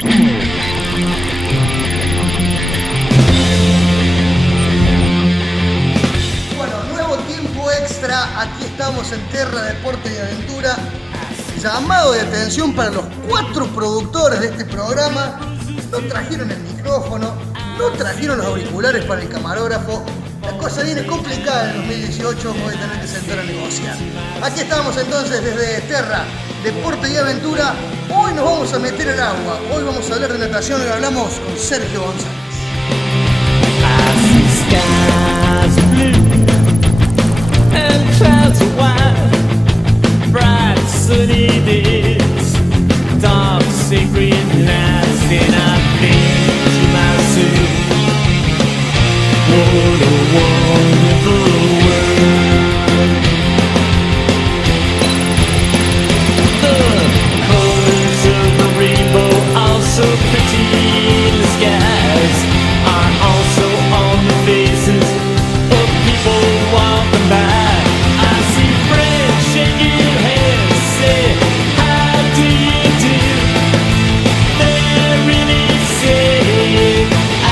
Bueno, nuevo tiempo extra, aquí estamos en Terra Deporte y Aventura. Llamado de atención para los 4 productores de este programa. No trajeron el micrófono, no trajeron los auriculares para el camarógrafo. La cosa viene complicada en 2018, voy a tener que sentar a negociar. Aquí estamos entonces desde Terra Deporte y Aventura. Hoy nos vamos a meter al agua, hoy vamos a hablar de natación y hablamos con Sergio González. Bright sunny days, dark sacred nights, and I think to myself, what a wonderful world. The colors of the rainbow are so pretty, the skies are also on the faces of people walking by. I see friends shaking hands, say, how do you do? They're really saying, I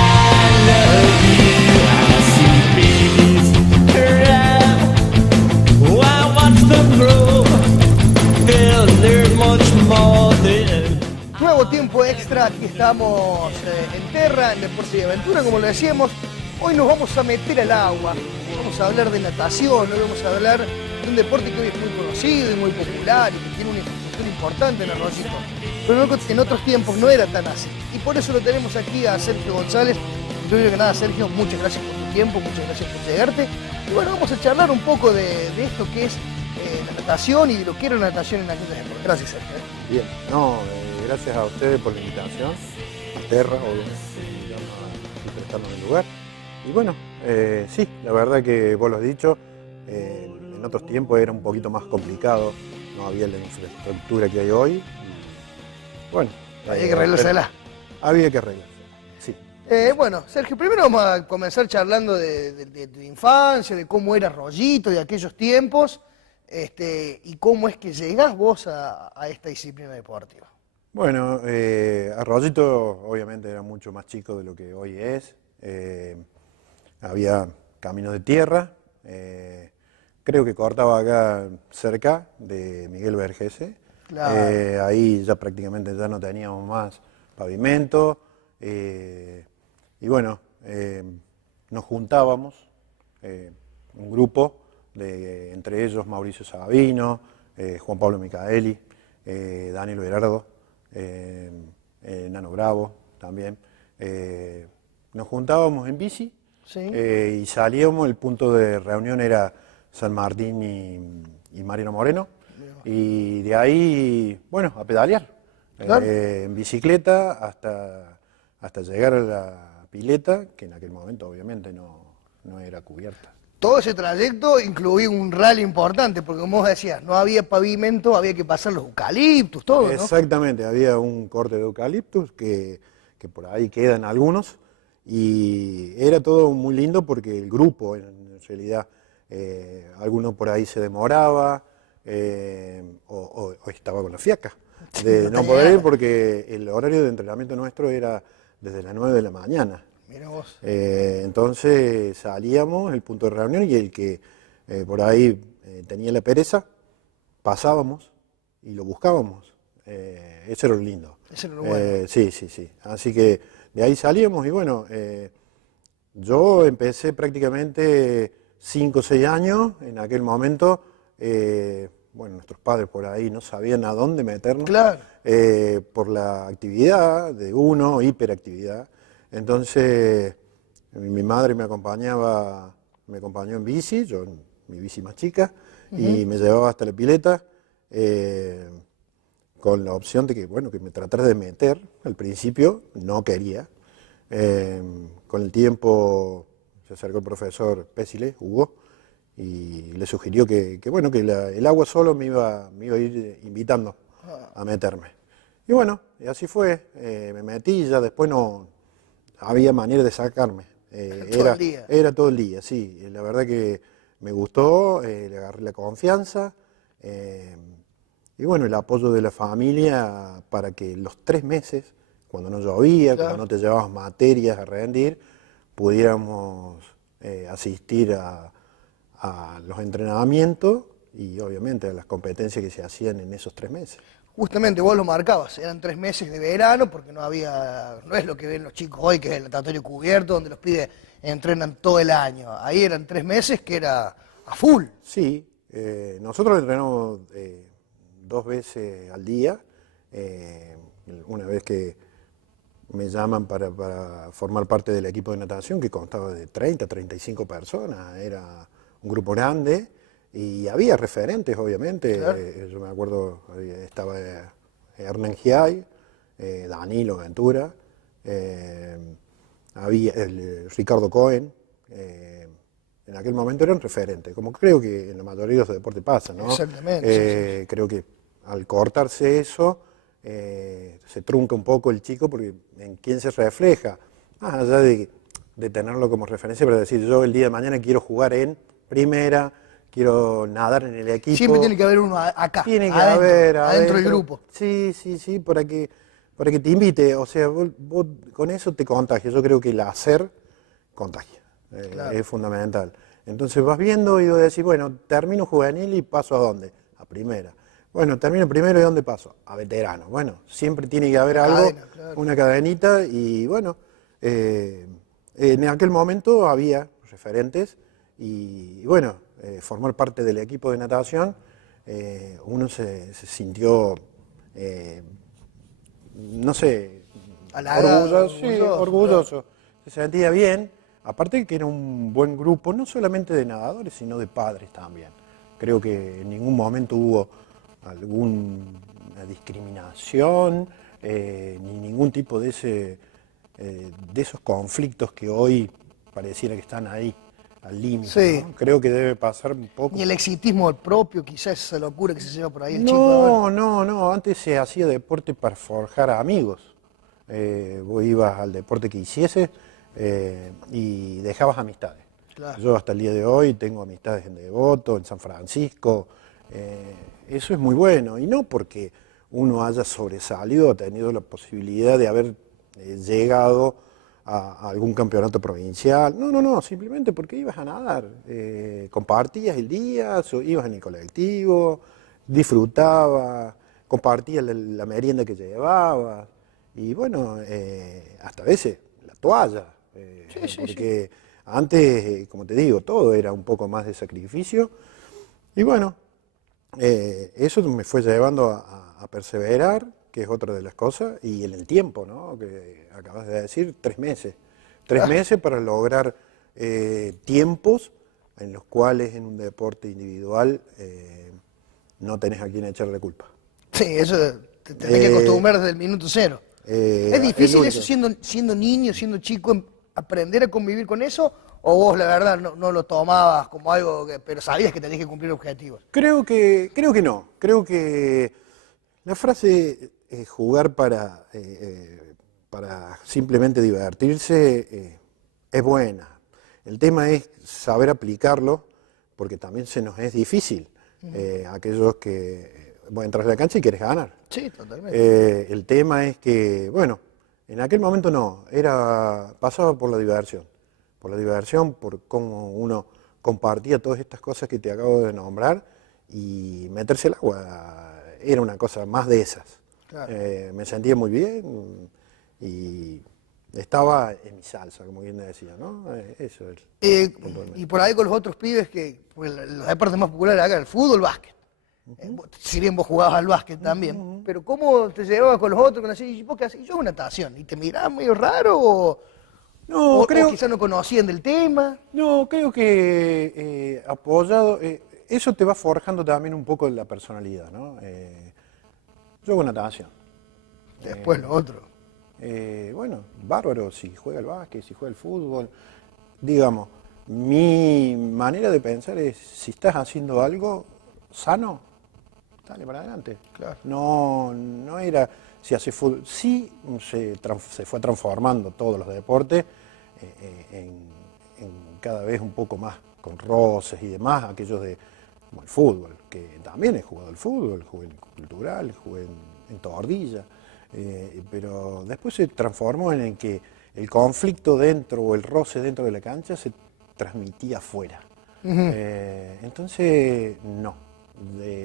love you. I see babies cry, oh, I watch them grow. They'll learn much more than. Nuevo tiempo extra, aquí estamos en Terra, en Deporte y Aventura, como lo decíamos. Hoy nos vamos a meter al agua, vamos a hablar de natación, hoy vamos a hablar de un deporte que hoy es muy conocido y muy popular y que tiene una infraestructura importante en Arroyito, pero en otros tiempos no era tan así. Y por eso lo tenemos aquí a Sergio González. Primero que nada, Sergio, muchas gracias por tu tiempo, muchas gracias por llegarte. Y bueno, vamos a charlar un poco de esto que es la natación y de lo que era la natación en aquellos tiempos. Gracias, Sergio. Bien, gracias a ustedes por la invitación, a Terra, obviamente, y prestarnos el lugar. Y bueno, sí, la verdad que vos lo has dicho, en otros tiempos era un poquito más complicado, no había la infraestructura que hay hoy. Bueno, Había que arreglársela. Había que arreglarse, sí. Bueno, Sergio, primero vamos a comenzar charlando de tu infancia, de cómo era Arroyito de aquellos tiempos, y cómo es que llegás vos a esta disciplina deportiva. Bueno, Arroyito obviamente era mucho más chico de lo que hoy es. Había caminos de tierra, creo que cortaba acá cerca de Miguel Vergese. Claro. Ahí ya prácticamente ya no teníamos más pavimento. Y bueno, nos juntábamos, un grupo, entre ellos Mauricio Sabino, Juan Pablo Micaeli, Daniel Berardo, Nano Bravo también. Nos juntábamos en bici, Sí. Y salíamos, el punto de reunión era San Martín y Mariano Moreno, y de ahí, bueno, a pedalear, Claro. En bicicleta hasta llegar a la pileta, que en aquel momento obviamente no era cubierta. Todo ese trayecto incluía un rally importante, porque como vos decías, no había pavimento, había que pasar los eucaliptus, todo, ¿no? Exactamente, había un corte de eucaliptus que por ahí quedan algunos, y era todo muy lindo porque el grupo, en realidad, alguno por ahí se demoraba, o estaba con la fiaca de no poder ir, porque el horario de entrenamiento nuestro era desde las 9 de la mañana. Mira vos. Entonces salíamos, el punto de reunión, y el que por ahí tenía la pereza, pasábamos y lo buscábamos. Eso era lo lindo. Eso era lo bueno. Sí. Así que de ahí salíamos y bueno, yo empecé prácticamente 5 o 6 años en aquel momento. Bueno, nuestros padres por ahí no sabían a dónde meternos. Claro. Por la actividad de uno, hiperactividad. Entonces, mi madre me acompañó en bici, yo en mi bici más chica, y me llevaba hasta la pileta, con la opción de que, bueno, que me tratara de meter. Al principio no quería. Con el tiempo se acercó el profesor Pésile, Hugo, y le sugirió que el agua solo me iba a ir invitando a meterme. Y bueno, y así fue, me metí y ya después no había manera de sacarme. Era todo el día, sí. La verdad que me gustó, le agarré la confianza, y bueno, el apoyo de la familia para que los 3 meses cuando no llovía, Claro. cuando no te llevabas materias a rendir, pudiéramos asistir a los entrenamientos y obviamente a las competencias que se hacían en esos 3 meses. Justamente vos lo marcabas, eran 3 meses de verano, porque no es lo que ven los chicos hoy, que es el natatorio cubierto, donde los pibes entrenan todo el año. Ahí eran 3 meses que era a full. Sí, nosotros entrenamos 2 veces al día, una vez que me llaman para formar parte del equipo de natación, que constaba de 30, 35 personas, era un grupo grande, y había referentes, obviamente. Claro. Yo me acuerdo, estaba Hernán Giay, Danilo Ventura, había Ricardo Cohen. En aquel momento eran referentes, como creo que en la mayoría de los deportes pasa, ¿no? Exactamente, sí. Creo que al cortarse eso, se trunca un poco el chico, porque en quién se refleja, más allá de tenerlo como referencia, pero decir, yo el día de mañana quiero jugar en primera, quiero nadar en el equipo. Siempre tiene que haber uno acá, Tiene que adentro, haber adentro del grupo. Sí, para que te invite. O sea, vos con eso te contagias. Yo creo que el hacer contagia. Claro. Es fundamental. Entonces vas viendo y vos decís, bueno, termino juvenil y paso ¿a dónde? A primera. Bueno, termino primero y ¿dónde paso? A veterano. Bueno, siempre tiene que haber algo, Cadena, claro. una cadenita, y bueno, en aquel momento había referentes y bueno, formar parte del equipo de natación, uno se sintió, no sé, Halagado, orgulloso, se sentía bien, aparte que era un buen grupo, no solamente de nadadores, sino de padres también. Creo que en ningún momento hubo alguna discriminación, ni ningún tipo de esos conflictos que hoy pareciera que están ahí, al límite. Sí. ¿No? Creo que debe pasar un poco. Ni el exitismo propio, quizás esa locura que se lleva por ahí el chico de ahora. No, antes se hacía deporte para forjar a amigos. Vos ibas al deporte que hicieses y dejabas amistades. Claro. Yo hasta el día de hoy tengo amistades en Devoto, en San Francisco. Eso es muy bueno, y no porque uno haya sobresalido o tenido la posibilidad de haber llegado a algún campeonato provincial. No, simplemente porque ibas a nadar, compartías el día, ibas en el colectivo, disfrutabas, compartías la merienda que llevabas, y bueno, hasta a veces la toalla, porque antes, como te digo, todo era un poco más de sacrificio, y bueno, eso me fue llevando a perseverar, que es otra de las cosas, y en el tiempo, ¿no? Que acabas de decir, 3 meses. 3 meses para lograr tiempos en los cuales en un deporte individual no tenés a quien echarle culpa. Sí, eso te tenés que acostumbrar desde el minuto cero. ¿Es difícil eso siendo niño, siendo chico, aprender a convivir con eso? ¿O vos la verdad no lo tomabas como algo, pero sabías que tenías que cumplir objetivos? Creo que no. Creo que la frase jugar para simplemente divertirse es buena. El tema es saber aplicarlo, porque también se nos es difícil. Aquellos que vos entras a la cancha y querés ganar. Sí, totalmente. El tema es que, bueno, en aquel momento no, pasaba por la diversión, por cómo uno compartía todas estas cosas que te acabo de nombrar, y meterse al agua era una cosa más de esas. Claro. Me sentía muy bien y estaba en mi salsa, como quien decía, ¿no? Eso es. Y por ahí con los otros pibes, pues, los deportes más populares acá, el fútbol, el básquet. Si bien vos jugabas al básquet también, pero ¿cómo te llevabas con los otros? ¿Y vos qué hacías? Yo hago natación. ¿Y te miraban medio raro o quizás no conocían del tema? No, creo que apoyado, eso te va forjando también un poco la personalidad, ¿no? Yo hago natación. Después lo otro. Bueno, bárbaro, si juega el básquet, si juega el fútbol. Digamos, mi manera de pensar es, si estás haciendo algo sano, dale para adelante. Claro. No era, si hace fútbol, sí se fue transformando todos los deportes en cada vez un poco más con roces y demás, aquellos como el fútbol, que también he jugado al fútbol, jugué en Cultural, jugué en Tordilla. pero después se transformó en que el conflicto dentro o el roce dentro de la cancha se transmitía afuera. Entonces, no,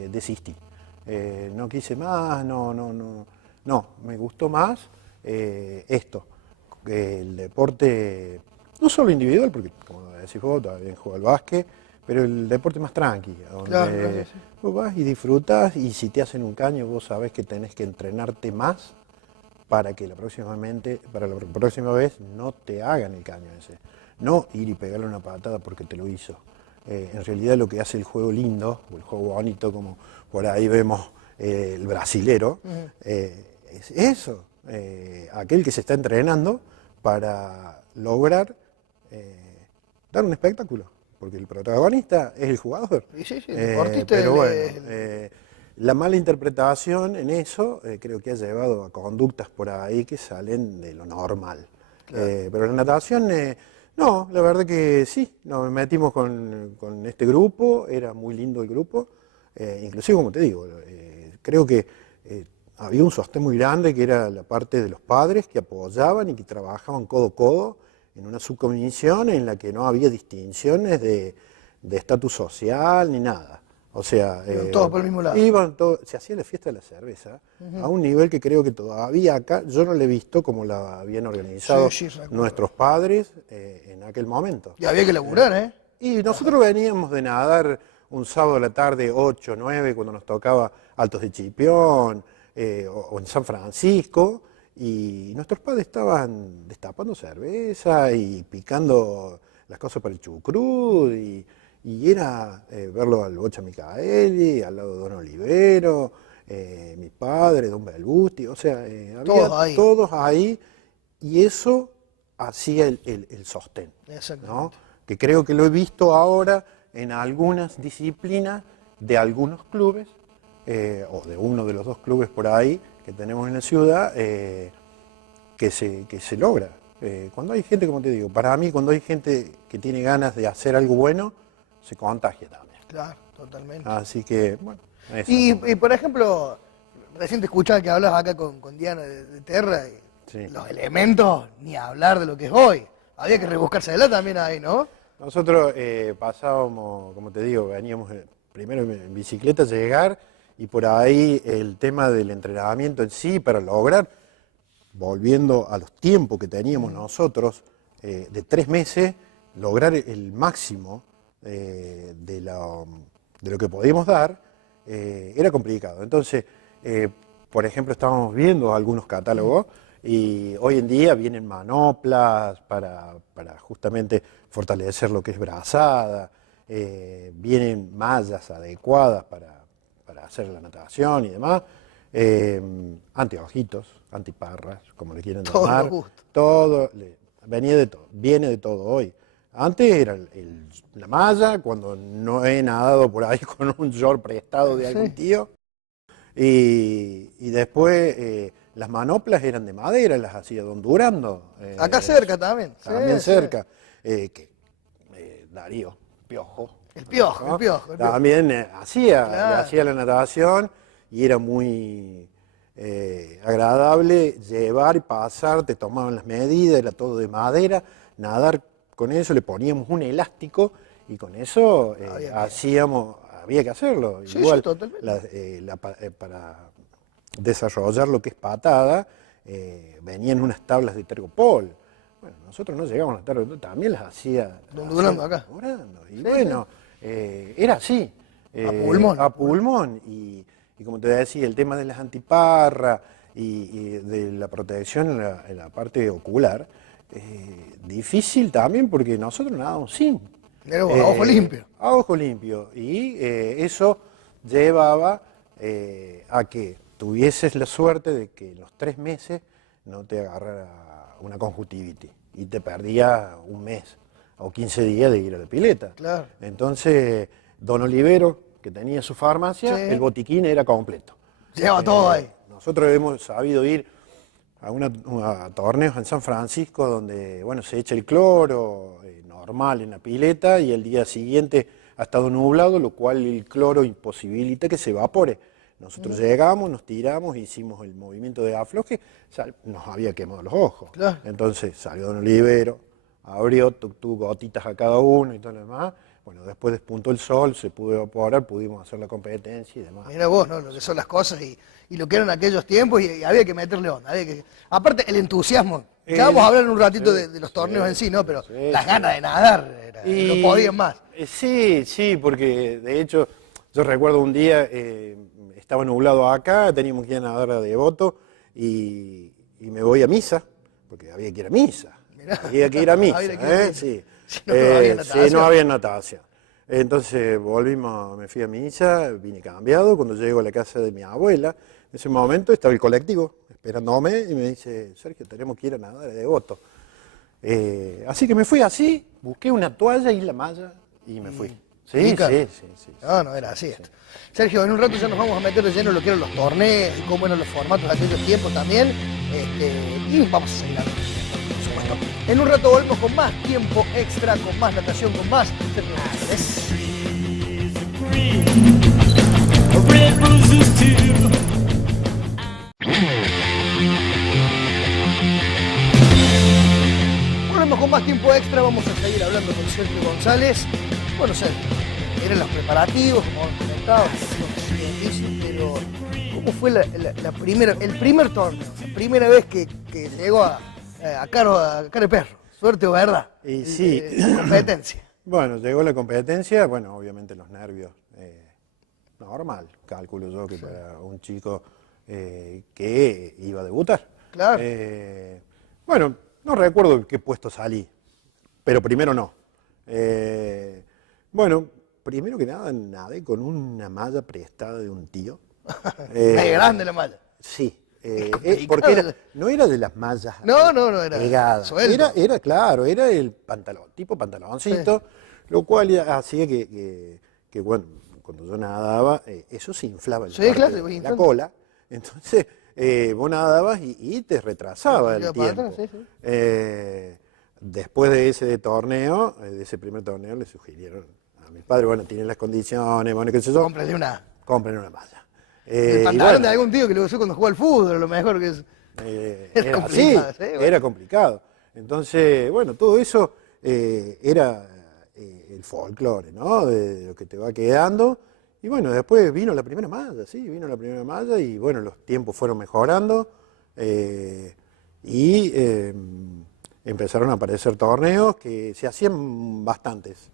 desistí. No quise más, no, me gustó más esto, el deporte, no solo individual, porque como decís vos, también juego al básquet, pero el deporte más tranqui, donde vos vas y disfrutas, y si te hacen un caño, vos sabés que tenés que entrenarte más para que la próxima vez no te hagan el caño ese. No ir y pegarle una patada porque te lo hizo. En realidad lo que hace el juego lindo, o el juego bonito, como por ahí vemos el brasilero, es eso, aquel que se está entrenando para lograr dar un espectáculo, porque el protagonista es el jugador. Sí, el deportista pero bueno, la mala interpretación en eso creo que ha llevado a conductas por ahí que salen de lo normal. Claro. Pero la natación, no, la verdad que sí, nos metimos con este grupo, era muy lindo el grupo, inclusive como te digo, creo que había un sostén muy grande que era la parte de los padres que apoyaban y que trabajaban codo a codo en una subcomisión en la que no había distinciones de estatus social ni nada. O sea, todos por el mismo lado. Se hacía la fiesta de la cerveza a un nivel que creo que todavía acá yo no lo he visto como la habían organizado nuestros padres en aquel momento. Y había que laburar, ¿eh? Y nosotros veníamos de nadar un sábado a la tarde, 8, 9, cuando nos tocaba Altos de Chipión o en San Francisco, y nuestros padres estaban destapando cerveza y picando las cosas para el chucrut, y era verlo al Bocha Micaeli, al lado de Don Olivero, mi padre, Don Belbusti, o sea, había todos ahí, y eso hacía el sostén, ¿no? Que creo que lo he visto ahora en algunas disciplinas de algunos clubes, o de uno de los dos clubes por ahí que tenemos en la ciudad, que se logra. Cuando hay gente, como te digo, para mí cuando hay gente que tiene ganas de hacer algo bueno, se contagia también. Claro, totalmente. Así que, bueno. Eso, y por ejemplo, recién te escuchaba que hablas acá con Diana de Terra, y los elementos, ni hablar de lo que es hoy. Había que rebuscársela también ahí, ¿no? Nosotros pasábamos, como te digo, veníamos primero en bicicleta a llegar, y por ahí el tema del entrenamiento en sí, para lograr, volviendo a los tiempos que teníamos nosotros, de 3 meses, lograr el máximo de lo que podíamos dar, era complicado. Entonces, por ejemplo, estábamos viendo algunos catálogos, y hoy en día vienen manoplas para justamente fortalecer lo que es brazada, vienen mallas adecuadas para hacer la natación y demás, anteojitos, antiparras, como le quieren llamar, viene de todo hoy. Antes era la malla, cuando no he nadado por ahí con un short prestado de algún tío, y después las manoplas eran de madera, las hacía Don Durando. Acá cerca también. También cerca. Darío Piojo. El Piojo. También hacía la natación, y era muy agradable llevar y pasar, te tomaban las medidas, era todo de madera, nadar con eso, le poníamos un elástico y con eso había que hacerlo. Igual, para desarrollar lo que es patada, venían unas tablas de tergopol. Bueno, nosotros no llegamos a las tablas, también las hacía Don Durando acá. Y bueno, era así. A pulmón. Y como te decía, el tema de las antiparras y de la protección en la parte ocular, difícil también porque nosotros nadábamos sin. A ojo limpio. A ojo limpio. Y eso llevaba a que tuvieses la suerte de que en los 3 meses no te agarrara una conjuntivitis y te perdía un mes o 15 días de ir a la pileta. Claro. Entonces, Don Olivero, que tenía su farmacia, el botiquín era completo. Lleva todo ahí. Nosotros hemos sabido ir a torneos en San Francisco donde, bueno, se echa el cloro normal en la pileta, y el día siguiente ha estado nublado, lo cual el cloro imposibilita que se evapore Nosotros llegamos, nos tiramos, hicimos el movimiento de afloje, nos había quemado los ojos. Claro. Entonces salió Don Olivero, abrió, tuvo gotitas a cada uno y todo lo demás. Bueno, después despuntó el sol, se pudo evaporar, pudimos hacer la competencia y demás. Mira vos, ¿no? Lo que son las cosas y lo que eran aquellos tiempos y había que meterle onda. Aparte, el entusiasmo. Ya vamos a hablar en un ratito de los torneos en sí, ¿no? Pero las ganas de nadar, no podían más. Sí, porque de hecho yo recuerdo un día, estaba nublado acá, teníamos que ir a nadar a Devoto y me voy a misa, porque había que ir a misa. Había que ir a misa, sí. No había natación. Entonces me fui a misa, vine cambiado. Cuando llego a la casa de mi abuela, en ese momento estaba el colectivo esperándome y me dice, Sergio, tenemos que ir a nadar a Devoto. Así que me fui así, busqué una toalla y la malla y me fui. Sí. No era así esto. Sergio, en un rato ya nos vamos a meter de lleno en lo que eran los torneos y cómo eran los formatos de aquellos tiempos también. Y vamos a seguir hablando, por supuesto. En un rato volvemos con más tiempo extra, con más natación, con más Sergio González. Red roses too. Volvemos con más tiempo extra, vamos a seguir hablando con Sergio González. Bueno, Sergio, eran los preparativos, como hemos comentado, es difícil, pero ¿cómo fue el primer torneo? La primera vez que llegó a Caro Perro. Suerte o verdad. Y sí. Competencia. Bueno, llegó la competencia, bueno, obviamente los nervios, normal, calculo yo que para un chico que iba a debutar. Claro. Bueno, no recuerdo en qué puesto salí, pero primero no. Bueno, primero que nada nadé con una malla prestada de un tío. Es grande la malla. Sí. Porque no era de las mallas no era pegadas. Era claro, era el pantalón, tipo pantaloncito, lo cual hacía que bueno, cuando yo nadaba, eso se inflaba en la cola. Entonces, vos nadabas y te retrasaba el tiempo. Después de ese torneo, de ese primer torneo, le sugirieron a mi padre, bueno, tienen las condiciones, bueno, qué sé yo. Compren una malla. El pantalón de algún tío que lo usó cuando jugó al fútbol, a lo mejor que es. Era complicado. Era complicado. Entonces, bueno, todo eso era el folclore, ¿no? De lo que te va quedando. Y bueno, después vino la primera malla, y bueno, los tiempos fueron mejorando y empezaron a aparecer torneos que se hacían bastantes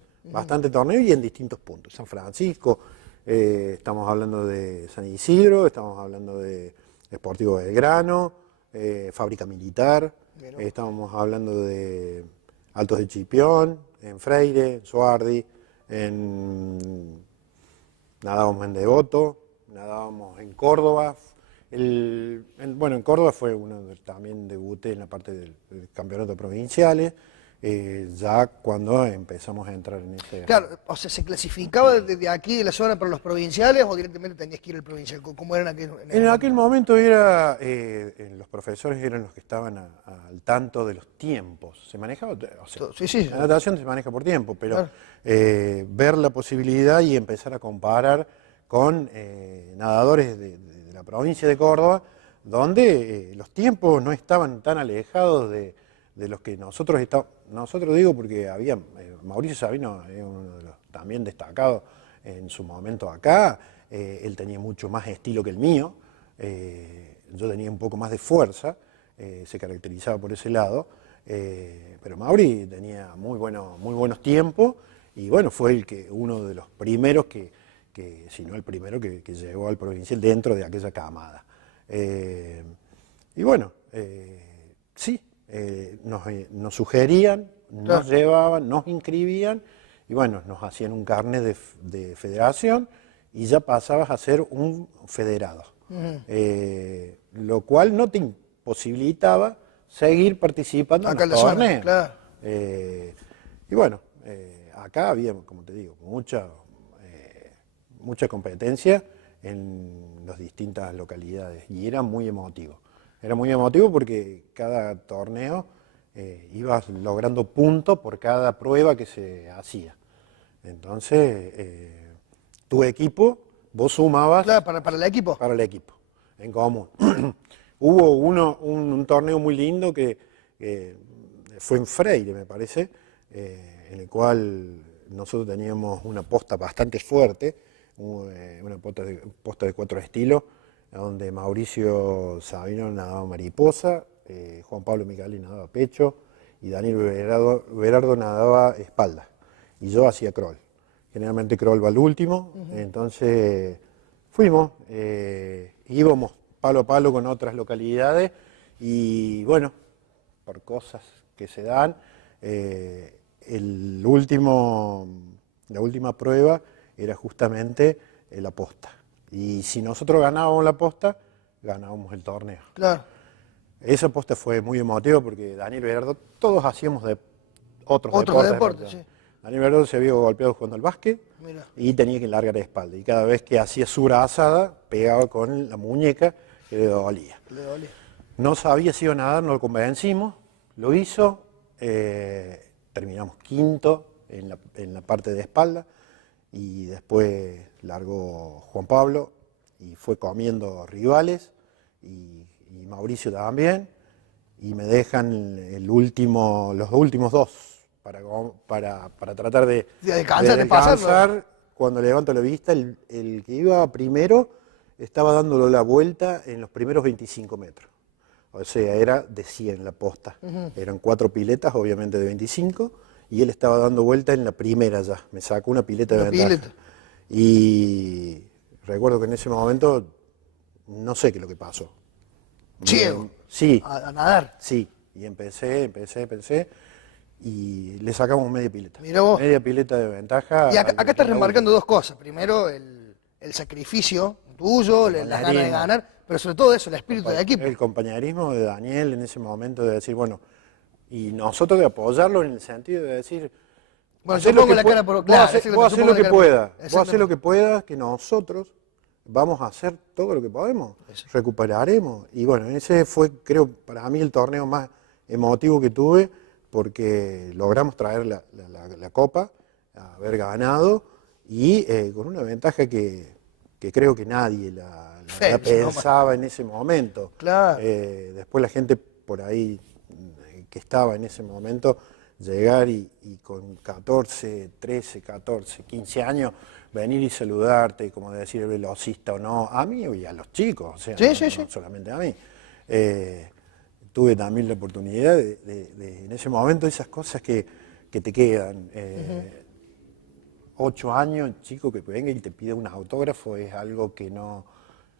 torneos y en distintos puntos. San Francisco, estamos hablando de San Isidro, estamos hablando de Sportivo Belgrano, Fábrica Militar, estamos hablando de Altos de Chipión, en Freire, en Suardi, nadábamos en Devoto, nadábamos en Córdoba. Bueno, en Córdoba fue también debuté en la parte del campeonato provinciales, ya cuando empezamos a entrar en ese... Claro, o sea, ¿se clasificaba desde aquí de la zona para los provinciales o directamente tenías que ir al provincial? ¿Cómo eran en aquel momento era, los profesores eran los que estaban al tanto de los tiempos. Se manejaba, o sea, la natación se maneja por tiempo, pero claro, ver la posibilidad y empezar a comparar con nadadores de la provincia de Córdoba, donde los tiempos no estaban tan alejados de los que nosotros digo porque había, Mauricio Sabino es uno de los también destacados en su momento acá, él tenía mucho más estilo que el mío, yo tenía un poco más de fuerza, se caracterizaba por ese lado, pero Mauri tenía muy buenos tiempos y bueno, fue uno de los primeros si no el primero que llegó al provincial dentro de aquella camada. Y bueno, sí, nos sugerían, nos llevaban, nos inscribían y bueno, nos hacían un carnet de federación y ya pasabas a ser un federado. Lo cual no te imposibilitaba seguir participando en los torneos. Claro. Y bueno, acá había, como te digo, mucha competencia en las distintas localidades y era muy emotivo. Era muy emotivo porque cada torneo ibas logrando puntos por cada prueba que se hacía. Entonces, tu equipo vos sumabas Claro, para el equipo. para el equipo, en común. Hubo un torneo muy lindo que fue en Freire, me parece, en el cual nosotros teníamos una posta bastante fuerte, una posta de 4 estilos, donde Mauricio Sabino nadaba mariposa, Juan Pablo Micali nadaba pecho y Daniel Berardo nadaba espalda. Y yo hacía crawl. Generalmente crawl va al último, entonces fuimos, íbamos palo a palo con otras localidades y bueno, por cosas que se dan, la última prueba era justamente la posta. Y si nosotros ganábamos la posta, ganábamos el torneo. Claro. Esa posta fue muy emotiva porque Daniel Berardo, todos hacíamos de otros deportes, sí. Daniel Berardo se había golpeado jugando al básquet y tenía que largar la espalda. Y cada vez que hacía su brazada, pegaba con la muñeca que le dolía. No sabía si iba a nadar, no lo convencimos, lo hizo, terminamos quinto en la parte de espalda y después largó Juan Pablo y fue comiendo rivales y Mauricio también y me dejan los últimos dos para tratar de descansar. Cuando levanto la vista, el que iba primero estaba dándole la vuelta en los primeros 25 metros. O sea, era de 100 la posta. Eran 4 piletas, obviamente de 25, y él estaba dando vuelta en la primera ya. Me sacó una pileta de ventaja. Y recuerdo que en ese momento, no sé qué es lo que pasó. Ciego. Sí. A nadar. Sí, y empecé, y le sacamos media pileta. Mirá vos. Media pileta de ventaja. Y acá estás remarcando dos cosas. Primero, el sacrificio tuyo, las ganas de ganar, pero sobre todo eso, el espíritu de equipo. El compañerismo de Daniel en ese momento de decir, bueno, y nosotros de apoyarlo en el sentido de decir, bueno, yo pongo la cara por claro, vos hacés lo que puedas, vos hacés lo que puedas, que nosotros vamos a hacer todo lo que podemos, recuperaremos. Y bueno, ese fue, creo, para mí el torneo más emotivo que tuve, porque logramos traer la copa, haber ganado, y con una ventaja que creo que nadie la pensaba en ese momento. Claro. Después la gente por ahí que estaba en ese momento, llegar y con 14, 13, 14, 15 años, venir y saludarte, como decir el velocista o no, a mí y a los chicos, o sea, no solamente a mí. Tuve también la oportunidad de en ese momento, esas cosas que te quedan. 8 años, chico que venga y te pide un autógrafo es algo que no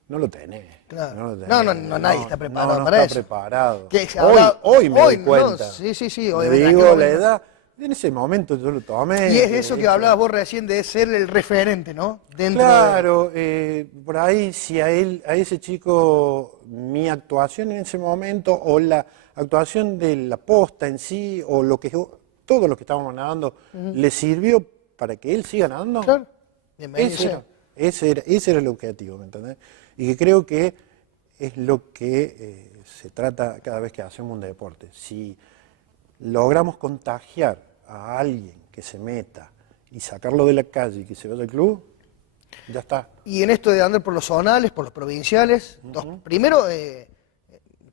lo tenés. Claro. No, Nadie está preparado para eso. Preparado. Hoy me doy cuenta. Sí, hoy digo la edad. En ese momento yo lo tomé. Y es eso que hablabas vos recién de ser el referente, ¿no? Claro, por ahí si a ese chico mi actuación en ese momento o la actuación de la posta en sí o todo lo que estábamos nadando le sirvió para que él siga nadando. Claro. Bienvenido. Ese era el objetivo, ¿me entendés? Y que creo que es lo que se trata cada vez que hacemos un deporte. Si logramos contagiar a alguien que se meta y sacarlo de la calle y que se vaya al club, ya está. Y en esto de andar por los zonales, por los provinciales, primero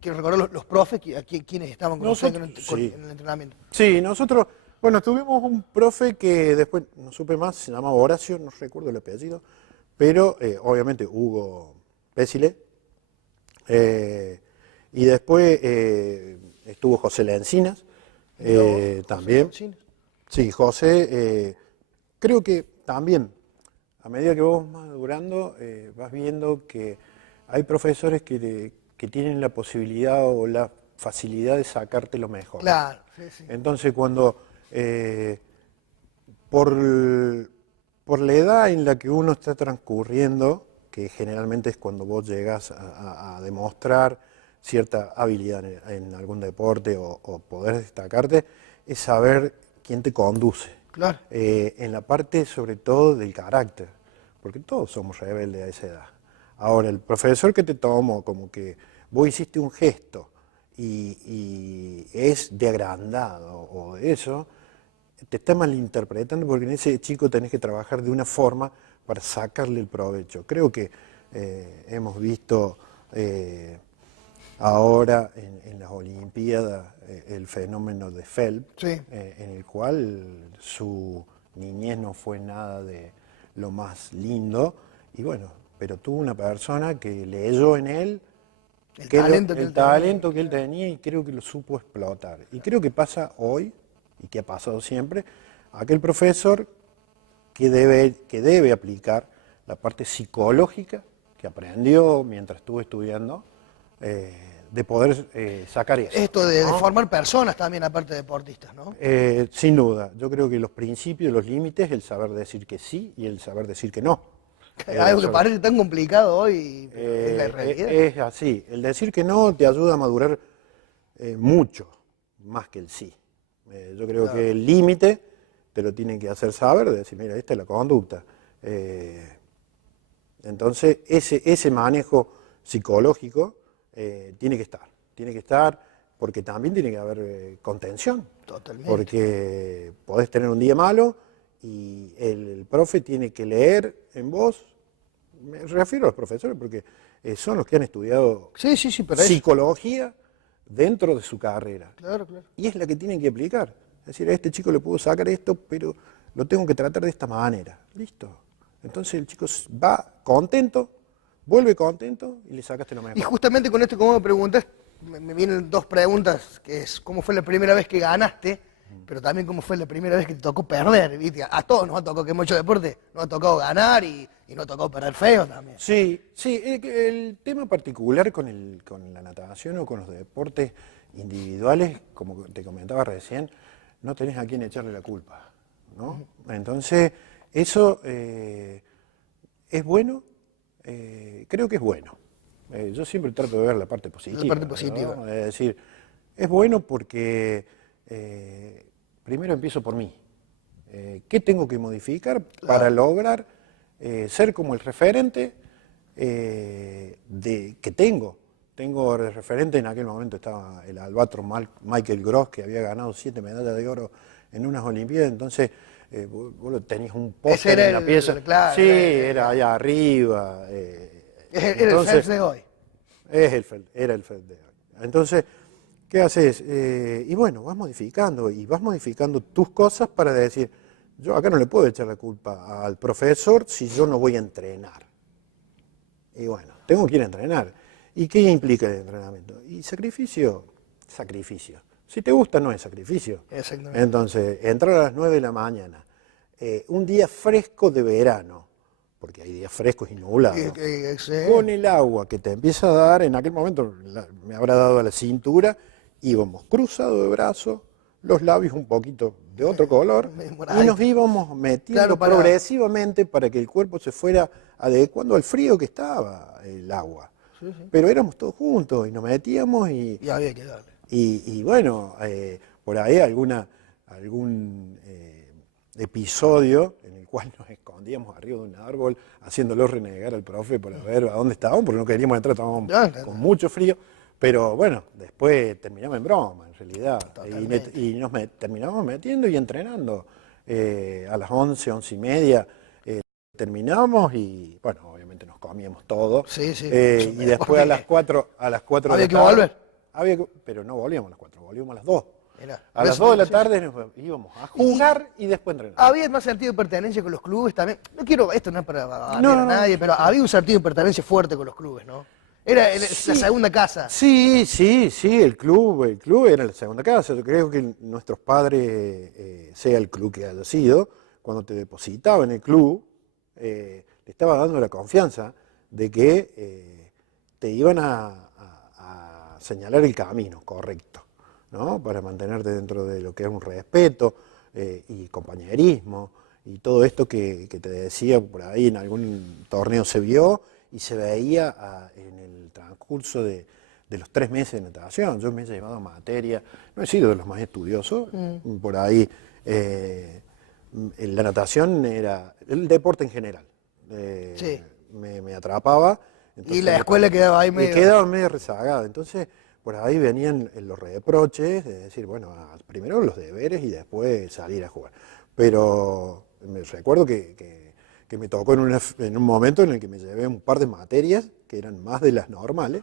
quiero recordar los profes, quienes estaban con nosotros en el entrenamiento. Sí, nosotros, bueno, tuvimos un profe que después no supe más, se llamaba Horacio, no recuerdo el apellido, pero obviamente Hugo Pesile, y después estuvo José Lencinas, también. Sí, José, creo que también, a medida que vos vas madurando, vas viendo que hay profesores que tienen la posibilidad o la facilidad de sacarte lo mejor. Claro, sí. Entonces, cuando por la edad en la que uno está transcurriendo, que generalmente es cuando vos llegas a demostrar cierta habilidad en algún deporte o poder destacarte, es saber quién te conduce. Claro. En la parte sobre todo del carácter, porque todos somos rebeldes a esa edad. Ahora, el profesor que te tomó como que vos hiciste un gesto y es de agrandado o de eso, te está malinterpretando porque en ese chico tenés que trabajar de una forma para sacarle el provecho. Creo que hemos visto ahora en las Olimpiadas el fenómeno de Phelps, Sí. en el cual su niñez no fue nada de lo más lindo, y bueno, pero tuvo una persona que leyó en él El que talento que el él talento tenía. que él tenía, y creo que lo supo explotar. Y creo que pasa hoy, y que ha pasado siempre, aquel profesor que debe aplicar la parte psicológica que aprendió mientras estuvo estudiando, de poder sacar eso. Esto de ¿no? formar personas también, aparte de deportistas, ¿no? Sin duda, yo creo que los principios, los límites, el saber decir que sí y el saber decir que no. Algo que Sobre- parece tan complicado hoy, pero es la realidad. es así, el decir que no te ayuda a madurar mucho, más que el sí. Yo creo que el límite te lo tienen que hacer saber, de decir, mira, esta es la conducta. Entonces, ese manejo psicológico tiene que estar porque también tiene que haber contención. Totalmente. Porque podés tener un día malo y el profe tiene que leer en vos, me refiero a los profesores porque son los que han estudiado Sí, sí, sí, pero es... psicología dentro de su carrera. Claro, claro. Y es la que tienen que aplicar. Es decir, a este chico le puedo sacar esto, pero lo tengo que tratar de esta manera. Listo. Entonces el chico va contento, vuelve contento y le sacaste lo mejor. Y justamente con esto, como me preguntas, me vienen dos preguntas, que es cómo fue la primera vez que ganaste, pero también cómo fue la primera vez que te tocó perder, ¿viste? A todos nos ha tocado, que hemos hecho deporte, nos ha tocado ganar y nos ha tocado perder feo también. Sí, sí, el tema particular con la natación o con los deportes individuales, como te comentaba recién, no tenés a quién echarle la culpa, ¿no? Entonces, eso es bueno, creo que es bueno. Yo siempre trato de ver la parte positiva. La parte positiva. ¿no? Es decir, es bueno porque primero empiezo por mí. ¿Qué tengo que modificar para lograr ser como el referente que tengo? Tengo de referente, en aquel momento estaba el albatro Michael Gross, que había ganado 7 medallas de oro en unas Olimpiadas, entonces vos tenías un póster en la pieza. Claro, sí, era allá arriba. Era el Phelps de hoy. Era el Phelps de hoy. Entonces, ¿qué haces? Y bueno, vas modificando tus cosas para decir, yo acá no le puedo echar la culpa al profesor si yo no voy a entrenar. Y bueno, tengo que ir a entrenar. ¿Y qué implica el entrenamiento? Y sacrificio. Si te gusta, no es sacrificio. Exactamente. Entonces, entrar a las 9 de la mañana, un día fresco de verano, porque hay días frescos y nublados, Sí. con el agua que te empieza a dar, en aquel momento me habrá dado a la cintura, íbamos cruzados de brazos, los labios un poquito de otro color, y nos íbamos metiendo progresivamente para que el cuerpo se fuera adecuando al frío que estaba el agua. Sí, sí. Pero éramos todos juntos y nos metíamos Y había que darle. y bueno, por ahí algún episodio en el cual nos escondíamos arriba de un árbol haciéndolo renegar al profe para ver a dónde estábamos, porque no queríamos entrar, estábamos con mucho frío, pero bueno, después terminamos en broma, en realidad, y nos terminamos metiendo y entrenando. A las 11:30 terminamos y bueno, obviamente nos comíamos todo. Sí, sí. Y después a las 4 de la tarde. ¿Había que volver? Pero no volvíamos a las 4, volvíamos a las 2. Mirá, A las 2 de la tarde nos íbamos a jugar y después entrenar. Había más sentido de pertenencia con los clubes también. No quiero, esto no es para No, a nadie, pero había un sentido de pertenencia fuerte con los clubes, ¿no? Era la segunda casa. Sí, el club era la segunda casa. Yo creo que nuestros padres, sea el club que haya sido, cuando te depositaba en el club, le estaba dando la confianza de que te iban a señalar el camino correcto, ¿no? Para mantenerte dentro de lo que es un respeto y compañerismo y todo esto que te decía por ahí en algún torneo se vio y se veía en el transcurso de los 3 meses de natación. Yo me he llevado materia, no he sido de los más estudiosos, por ahí la natación era el deporte en general. Sí. Me atrapaba. Entonces, Y la escuela quedaba ahí medio... quedaba medio rezagada. Entonces, por ahí venían los reproches de decir, bueno, primero los deberes y después salir a jugar. Pero me recuerdo que que me tocó en un momento en el que me llevé un par de materias que eran más de las normales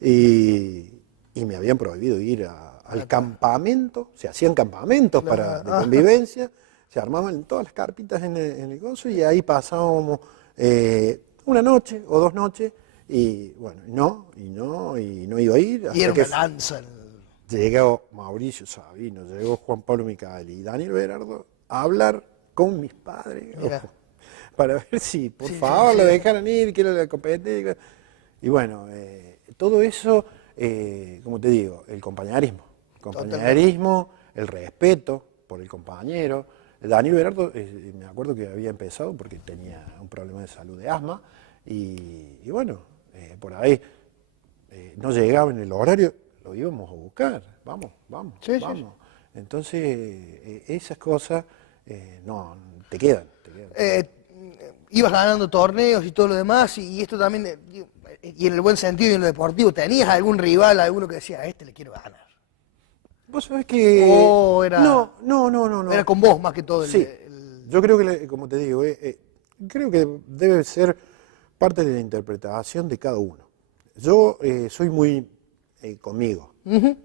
y me habían prohibido ir al campamento, se hacían campamentos de convivencia, se armaban todas las carpitas en el gozo y ahí pasábamos una noche o 2 noches y bueno, no iba a ir. Y era una lanza. Llegó Mauricio Sabino, llegó Juan Pablo Micaeli y Daniel Berardo a hablar con mis padres para ver si por favor lo dejaran ir, que era la competencia. Y bueno, todo eso, como te digo, el compañerismo, el respeto por el compañero. Daniel Berardo, me acuerdo que había empezado porque tenía un problema de salud de asma y bueno, por ahí no llegaba en el horario, lo íbamos a buscar, vamos. Sí. Entonces, esas cosas no te quedan. Ibas ganando torneos y todo lo demás, y esto también, y en el buen sentido y en lo deportivo, ¿tenías algún rival, alguno que decía, a este le quiero ganar? Vos sabés que... No. Era con vos más que todo. Sí, yo creo que, como te digo, creo que debe ser parte de la interpretación de cada uno. Yo soy muy conmigo.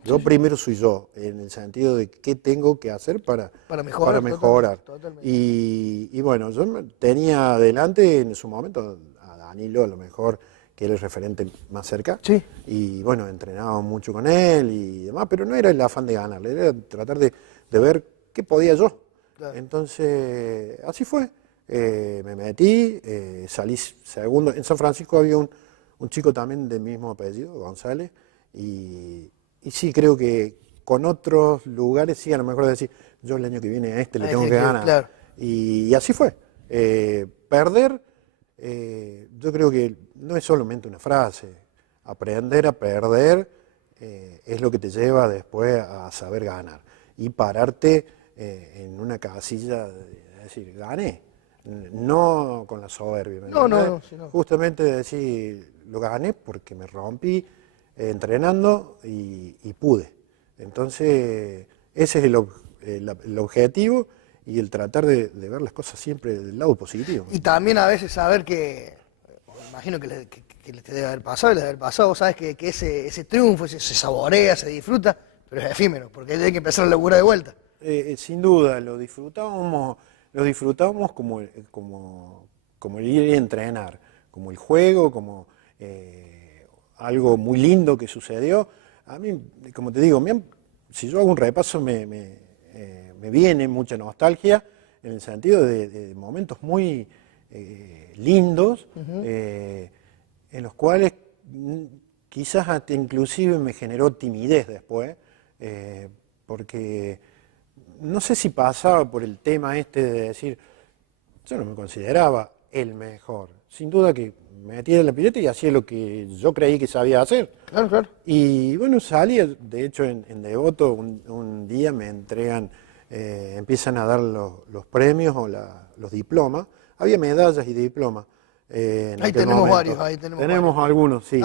Yo primero soy yo, en el sentido de qué tengo que hacer para mejorar. Totalmente. Y bueno, yo tenía adelante en su momento a Danilo, a lo mejor, que era el referente más cerca. Sí. Y bueno, entrenaba mucho con él y demás, pero no era el afán de ganarle, era tratar de ver qué podía yo. Claro. Entonces, así fue. Me metí, salí segundo. En San Francisco había un chico también del mismo apellido, González, y sí, creo que con otros lugares sí, a lo mejor decir, yo el año que viene a este le tengo que ganar. Claro. Y así fue. Perder, yo creo que no es solamente una frase. Aprender a perder es lo que te lleva después a saber ganar. Y pararte en una casilla de decir, gané. No con la soberbia. No. Justamente decir, lo gané porque me rompí entrenando y pude. Entonces, ese es el objetivo y el tratar de ver las cosas siempre del lado positivo. Y también a veces saber que, imagino que te debe haber pasado, vos sabés que ese triunfo se saborea, se disfruta, pero es efímero, porque hay que empezar a laburar de vuelta. Sin duda, lo disfrutábamos como el ir a entrenar, como el juego, como algo muy lindo que sucedió. A mí, como te digo, si yo hago un repaso me viene mucha nostalgia en el sentido de momentos muy lindos, en los cuales quizás hasta inclusive me generó timidez después, porque no sé si pasaba por el tema este de decir, yo no me consideraba el mejor. Sin duda que me metía en la pileta y hacía lo que yo creí que sabía hacer. Claro. Y bueno, salí, de hecho en Devoto un día me entregan, empiezan a dar los premios o los diplomas. Había medallas y diplomas. Ahí tenemos momento. varios, Tenemos algunos, sí.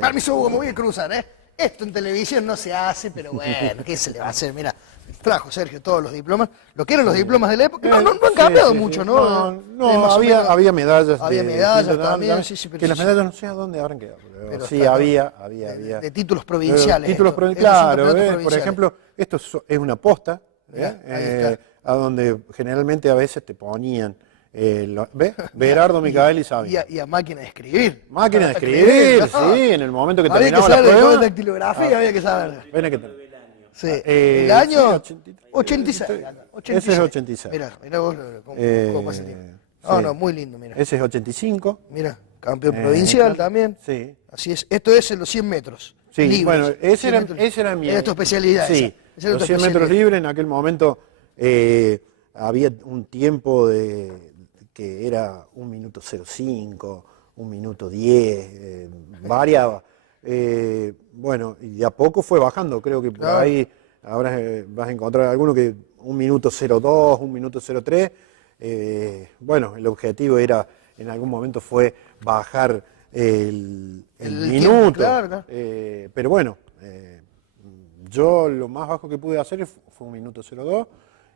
Permiso, Hugo, me voy a cruzar, Esto en televisión no se hace, pero bueno, ¿qué se le va a hacer? Mira, trajo Sergio todos los diplomas, lo que eran los diplomas de la época, no han cambiado mucho, ¿no? No, había medallas. Había medallas también, sí, pero que las medallas no sé a dónde habrán quedado, pero sí, había. De títulos provinciales. Claro, por ejemplo, esto es una posta, a donde generalmente a veces te ponían, ¿ves? Berardo, Micaeli y Sabino. Y a máquina de escribir. Máquina de escribir, sí, en el momento que terminaba la prueba. Había que saber de dactilografía, había que saber. Sí. El año 86. Ese es 86. Mirá vos cómo hace tiempo. No, muy lindo, mira. Ese es 85. Mira, campeón provincial también. Sí. Así es. Esto es en los 100 metros. Sí, libres. bueno, ese era mi... Era tu especialidad. Sí, los 100 metros libres en aquel momento había un tiempo que era 1 minuto 05, 1 minuto 10, variaba. Bueno, y de a poco fue bajando, creo que por ahí ahora vas a encontrar alguno que 1 minuto 02, 1 minuto 03. Bueno, el objetivo era, en algún momento fue bajar el minuto. Claro. Pero bueno, yo lo más bajo que pude hacer fue 1 minuto 02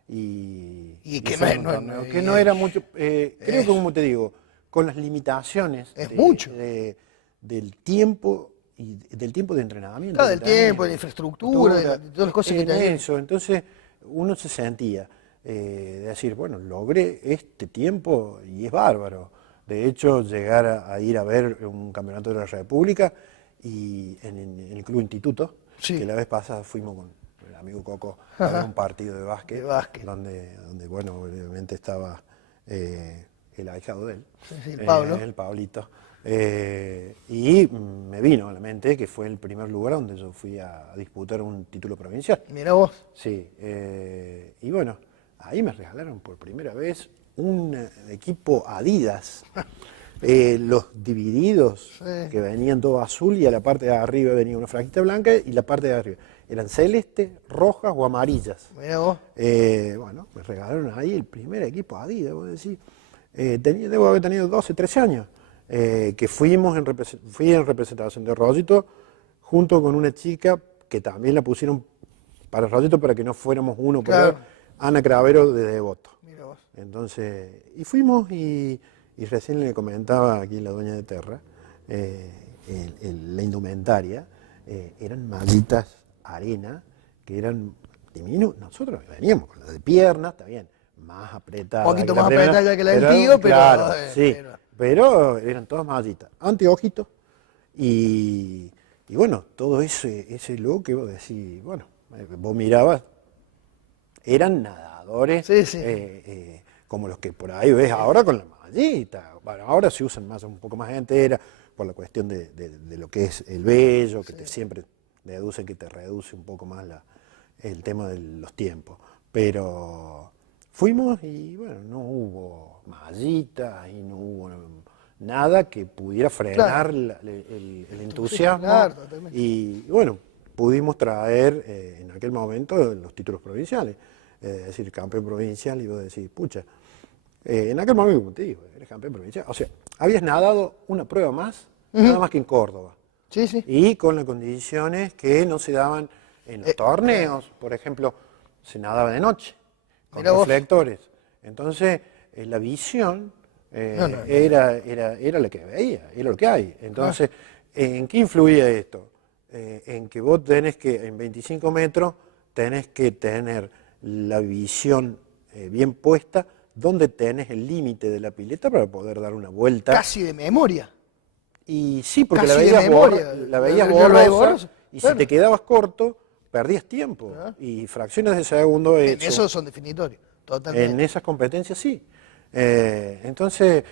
Y que hacer no- un torneo, que no era mucho, creo que como te digo, con las limitaciones Es mucho. del tiempo y del tiempo de entrenamiento. Claro, que del tiempo, de la tenemos, infraestructura, de todas las cosas que en tenés. eso, entonces uno se sentía de decir, bueno, logré este tiempo y es bárbaro. De hecho, llegar a ir a ver un campeonato de la República y en el Club Instituto, Sí. que la vez pasada fuimos con el amigo Coco a ver un partido de básquet, De básquet. donde bueno, obviamente estaba el ahijado de él, Sí, el Pablo. el Pablito. Y me vino a la mente que fue el primer lugar donde yo fui a disputar un título provincial. Mira vos. Sí, y bueno, ahí me regalaron por primera vez un equipo Adidas. Los divididos, Sí. que venían todo azul y a la parte de arriba venía una franjita blanca y la parte de arriba eran celeste, rojas o amarillas. Mira vos. Bueno, me regalaron ahí el primer equipo Adidas, vos decís. Debo haber tenido 12, 13 años, que fui en representación de Rosito junto con una chica que también la pusieron para Rosito para que no fuéramos uno, por Claro. Ana Cravero de Devoto. Mira vos. Entonces, y fuimos y recién le comentaba aquí la dueña de Terra, la indumentaria, eran mallitas arena, que eran diminutas. Nosotros veníamos con las de piernas, está bien, más apretadas. Un poquito que la más primera, apretada que la del tío, pero, Claro, sí, pero- pero eran todas mallitas, anteojitos, y bueno, todo ese look que vos decís, bueno, vos mirabas, eran nadadores, Sí, sí. como los que por ahí ves ahora con la mallita. Bueno, ahora se usan un poco más entera por la cuestión de lo que es el vello, que siempre deducen que te reduce un poco más el tema de los tiempos. Pero fuimos y bueno, no hubo mallitas y no hubo nada que pudiera frenar el entusiasmo. Claro, totalmente. Y bueno, pudimos traer en aquel momento los títulos provinciales. Es decir, campeón provincial, y vos decís, pucha, en aquel momento, como te digo, eres campeón provincial. O sea, habías nadado una prueba más, nada más que en Córdoba. Sí, sí. Y con las condiciones que no se daban en los torneos. Por ejemplo, se nadaba de noche, con Mirá vos. reflectores. Entonces, la visión era la que veía, era lo que hay. Entonces, ¿en qué influía esto? En que vos tenés que, en 25 metros, tenés que tener la visión bien puesta, donde tenés el límite de la pileta para poder dar una vuelta. Casi de memoria. Y sí, porque Casi la de veías, memoria. la veías Lo veía borrosa, borrosa, y claro. si te quedabas corto, perdías tiempo. Y fracciones de segundo En eso son definitorios. Totalmente. en esas competencias sí. Entonces,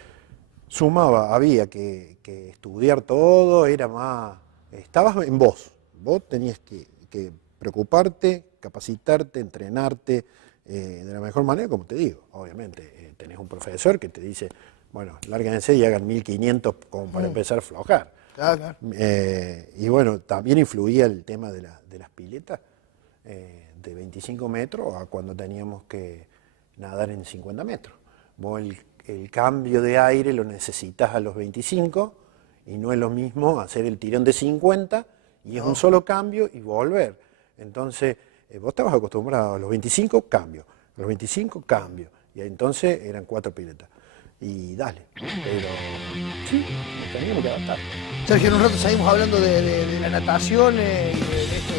había que estudiar todo, era más, estabas en vos tenías que preocuparte, capacitarte, entrenarte de la mejor manera, como te digo, obviamente, tenés un profesor que te dice, bueno, lárguense y hagan 1500 como para empezar a aflojar. Claro, claro. Y bueno, también influía el tema de las piletas, de 25 metros a cuando teníamos que nadar en 50 metros. Vos el cambio de aire lo necesitas a los 25 y no es lo mismo hacer el tirón de 50 y es un solo cambio y volver. Entonces, vos estabas acostumbrado a los 25 cambio, a los 25 cambio, y entonces eran 4 piletas. Y dale, pero sí, nos teníamos que adaptar. Sergio, en un rato seguimos hablando de la natación y de esto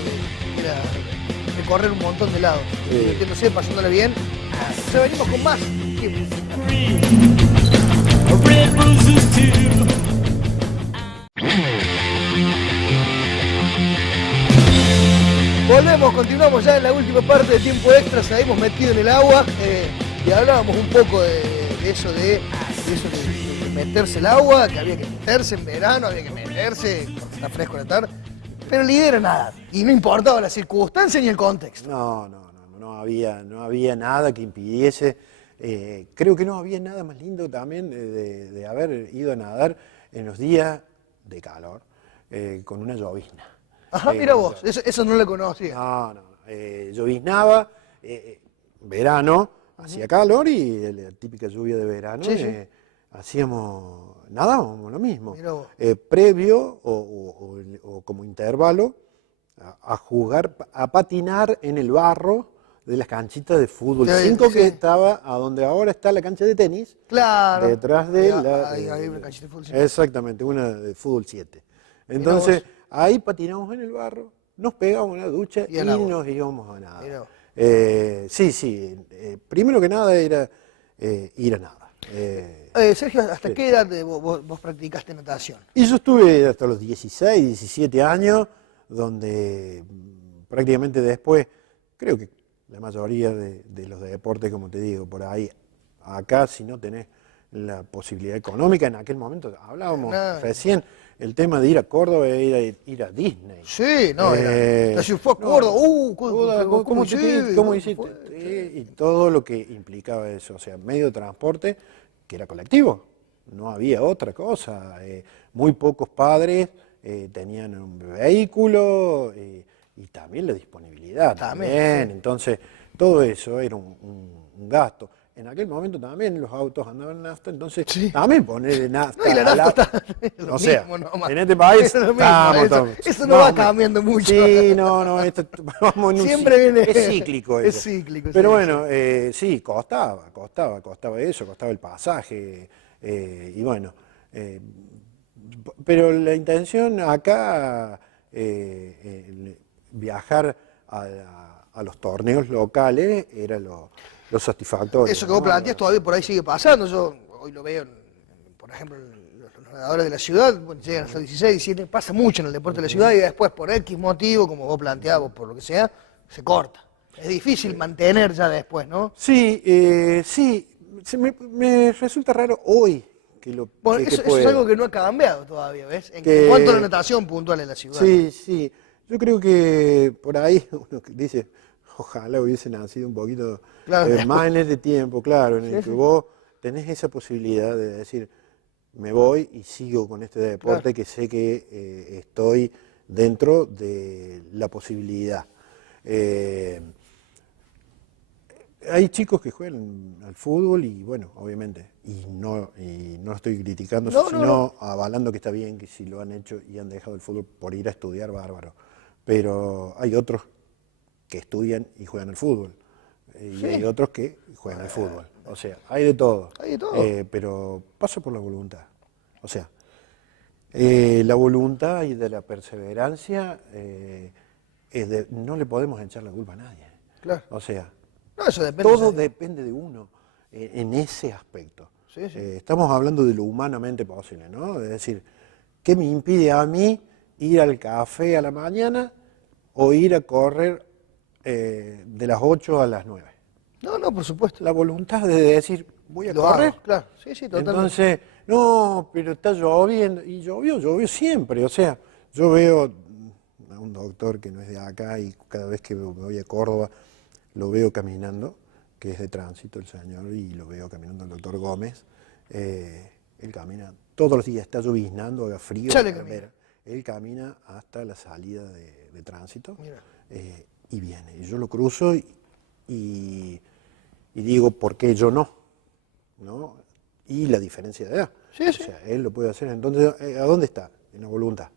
de correr un montón de lados. Divirtiéndose, pasándola bien. Ya venimos con más. Green, red roses too. Volvemos, continuamos ya en la última parte de tiempo extra, seguimos metidos en el agua y hablábamos un poco de eso de meterse el agua, que había que meterse en verano, había que meterse cuando está fresco la tarde, pero la idea era nadar y no importaba la circunstancia ni el contexto. No había nada que impidiese. Creo que no había nada más lindo también de haber ido a nadar en los días de calor con una llovizna. Ajá, mira vos, eso no lo conocía. No. Lloviznaba, verano, hacía calor y la típica lluvia de verano, Sí, sí. nadábamos lo mismo. Mirá vos. Previo o como intervalo a jugar, a patinar en el barro de las canchitas de fútbol Sí, 5 sí. que estaba a donde ahora está la cancha de tenis. Claro. Detrás de Hay una canchita de fútbol. Sí. Exactamente, una de fútbol 7. Entonces, vos. ahí patinamos en el barro, nos pegamos una ducha Y y, al agua. nos íbamos a Mirá nadar. vos. Sí, primero que nada era ir a nadar. Sergio, ¿hasta sí. qué edad vos practicaste natación? Y yo estuve hasta los 16, 17 años, donde prácticamente después, creo que la mayoría de los deportes, como te digo, por ahí, acá si no tenés la posibilidad económica, en aquel momento hablábamos recién, el tema de ir a Córdoba era ir a Disney. Sí, no, era. Si fue a Córdoba, ¿Cómo hiciste? fue? Sí, y todo lo que implicaba eso, o sea, medio de transporte que era colectivo, no había otra cosa. Muy pocos padres tenían un vehículo y también la disponibilidad. También. Sí. Entonces, todo eso era un gasto. En aquel momento también los autos andaban en nafta, entonces también poner nafta. No, y la nafta está o sea, mismo, no, en este país eso no va cambiando mucho. Sí, no, esto, vamos en siempre viene. Es cíclico eso. Es cíclico. Pero bueno, sí, costaba eso, costaba el pasaje, y bueno. Pero la intención acá, viajar a los torneos locales era lo satisfactorio. Eso que vos planteás todavía por ahí sigue pasando. Yo hoy lo veo, por ejemplo, los nadadores de la ciudad, bueno, llegan hasta 16, 17, pasa mucho en el deporte de la ciudad y después por X motivo, como vos planteabas, por lo que sea, se corta. Es difícil mantener ya después, ¿no? Sí, me resulta raro hoy que lo bueno, que eso es algo que no ha cambiado todavía, ¿ves? En cuanto a la natación puntual en la ciudad. Sí. Yo creo que por ahí uno dice, ojalá hubiese nacido un poquito más en este tiempo, claro, en el que vos tenés esa posibilidad de decir, me voy y sigo con este deporte que sé que estoy dentro de la posibilidad. Hay chicos que juegan al fútbol y bueno, obviamente, y no estoy criticando, sino avalando que está bien, que si lo han hecho y han dejado el fútbol por ir a estudiar, bárbaro. Pero hay otros que estudian y juegan al fútbol. Y hay otros que juegan al fútbol. O sea, hay de todo. Hay de todo. Pero pasa por la voluntad. O sea, la voluntad y de la perseverancia, no le podemos echar la culpa a nadie. Claro. O sea, no, eso depende todo depende de uno en ese aspecto. Sí. Estamos hablando de lo humanamente posible, ¿no? Es decir, ¿qué me impide a mí ir al café a la mañana o ir a correr de las 8 a las 9? No, por supuesto. La voluntad de decir, voy a correr. Claro, sí, totalmente. Entonces, no, pero está lloviendo. Y llovió siempre. O sea, yo veo a un doctor que no es de acá y cada vez que me voy a Córdoba lo veo caminando, que es de tránsito el señor, y lo veo caminando el doctor Gómez. Él camina todos los días, está lloviznando, haga frío. Él camina hasta la salida de tránsito y viene. Y yo lo cruzo y digo, ¿por qué yo no? Y la diferencia de edad. O sea, él lo puede hacer. Entonces, ¿a dónde está? En la voluntad.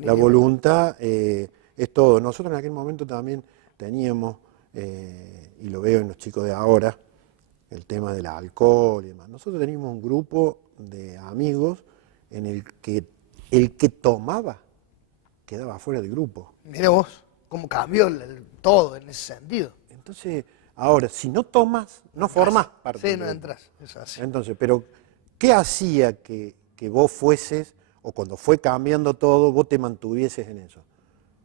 La voluntad es todo. Nosotros en aquel momento también teníamos, y lo veo en los chicos de ahora, el tema del alcohol y demás. Nosotros teníamos un grupo de amigos en el que tomaba quedaba fuera del grupo. Mira vos, cómo cambió todo en ese sentido. Entonces, ahora, si no tomas, no formás parte del grupo. Sí, no entras, es así. Entonces, pero, ¿qué hacía que vos fueses, o cuando fue cambiando todo, vos te mantuvieses en eso?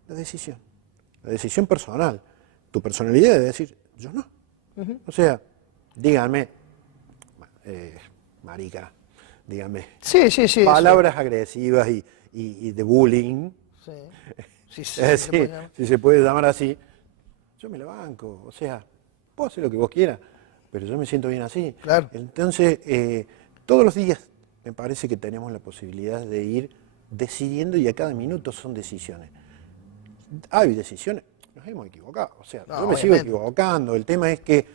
La decisión personal. Tu personalidad de decir, yo no. O sea, díganme, marica, díganme. Sí. Palabras agresivas y de bullying. Sí, si se puede llamar así. Yo me la banco. O sea, puedo hacer lo que vos quieras, pero yo me siento bien así. Claro. Entonces, todos los días me parece que tenemos la posibilidad de ir decidiendo y a cada minuto son decisiones. Hay decisiones, nos hemos equivocado. O sea, yo me sigo equivocando. El tema es que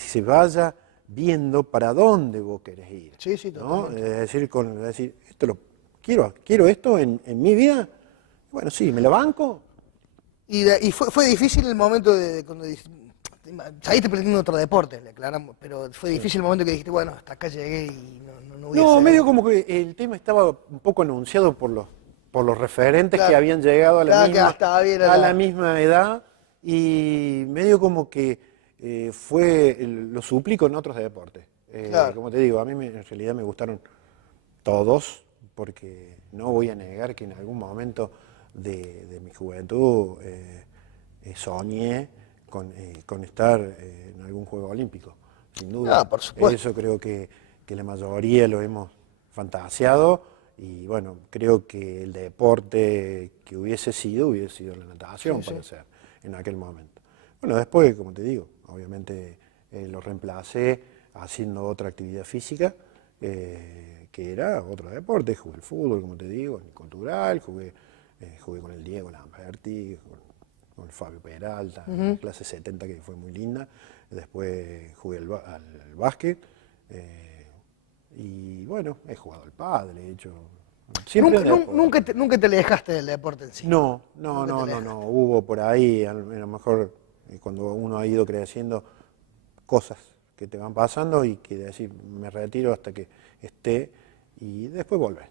se vaya viendo para dónde vos querés ir. Sí, totalmente. Es decir, esto quiero esto en mi vida. Bueno, sí, me la banco, Y fue difícil el momento de cuando saliste practicando otro deporte, le aclaramos, pero fue difícil el momento que dijiste, bueno, hasta acá llegué y no voy a No, seguir. medio como que el tema estaba un poco anunciado por los referentes Claro. que habían llegado a Claro, que hasta bien a la misma edad y medio como que lo suplico en otros deportes. Claro. Como te digo, a mí en realidad me gustaron todos, porque no voy a negar que en algún momento de mi juventud soñé con estar en algún Juego Olímpico, sin duda. Ah, por supuesto. Eso creo que la mayoría lo hemos fantaseado y bueno, creo que el deporte que hubiese sido la natación para ser en aquel momento. Bueno, después, como te digo, obviamente lo reemplacé haciendo otra actividad física, que era otro deporte. Jugué el fútbol, como te digo, en el cultural, jugué con el Diego Lamberti, con el Fabio Peralta, en clase 70 que fue muy linda. Después jugué al básquet y bueno, he jugado al pádel, he hecho... siempre Nunca te alejaste del deporte en sí. No, Nunca te alejaste. hubo por ahí, a lo mejor cuando uno ha ido creciendo, cosas que te van pasando y que decir, me retiro hasta que esté y después volvés.